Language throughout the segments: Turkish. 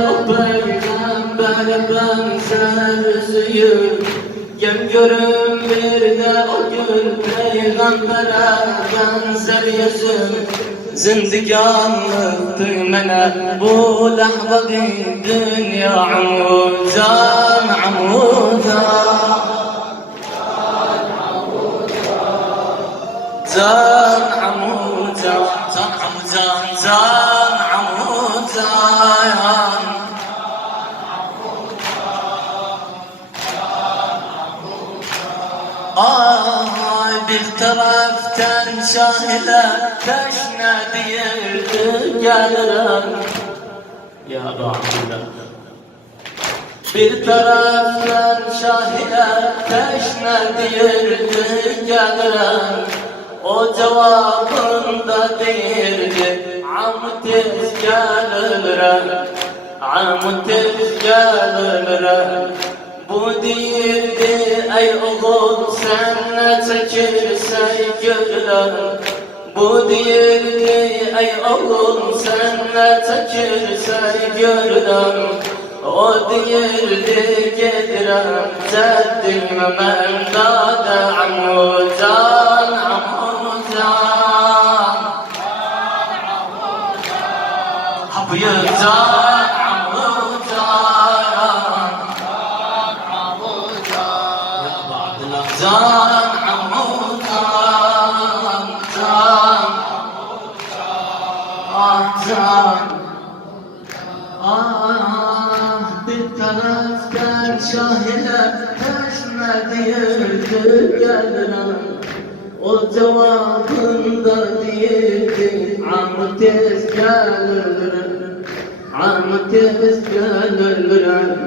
Peygamber benzersiyim. Gel görün bir de o gün Peygamber'e benzer yüzüm. Zindiganlıktı mene bu lahvada dünya amudan amudan Zan amudan zan amudan zan amudan Ay bir taraftan şahile teşne değildi gelirim Ya Rabbi Bir taraftan şahile teşne değildi gelirim O cevabında değildi Amtiz gelirim Amtiz gelirim Bu değildi ey oğul sen ne çekirsen gülüm Bu değildi ey oğul sen ne çekirsen gülüm O değildi gedirem ceddime mendade amudan amudan Habiyatan Zan amudan zan zan Bir taraftan şahile teşne değildi gelirim O cevabında değildi Amtiz gelirim Amtiz gelirim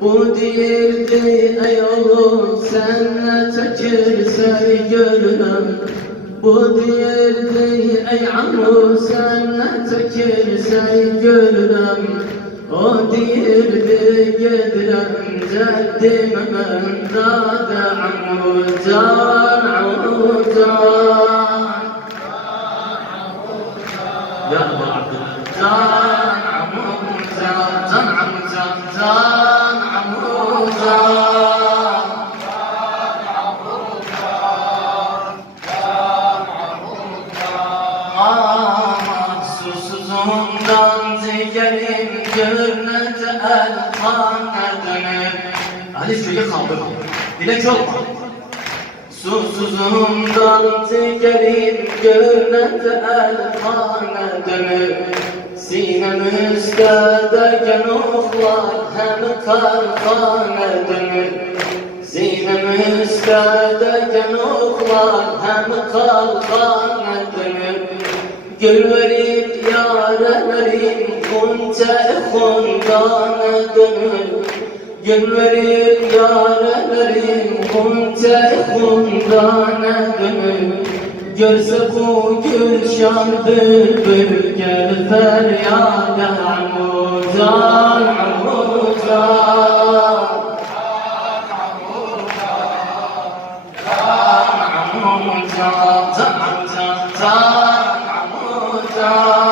Bu değildi ey oğlum sen ne çekirsen gülüm Bu değildi ey ammu sen ne çekirsen gülüm O değildi gedirem ceddime mendade amudan amudan Ya Rabbi Can amudan can amudan can Susuzumdan zigerim görünce el kanına dönür Alif şöyle kaldır Dilek olma Susuzumdan zigerim görünce el kanına dönür Sinemizde derken oklar hem kalkana dönür Sinemizde derken oklar hem kalkana dönür Gül verip yâre verip kunce kundana dönür Gül verip yâre verip kunce kundana dönür Görse bu gülşan bülbül gel feryâde amudan amudan amudan amudan amudan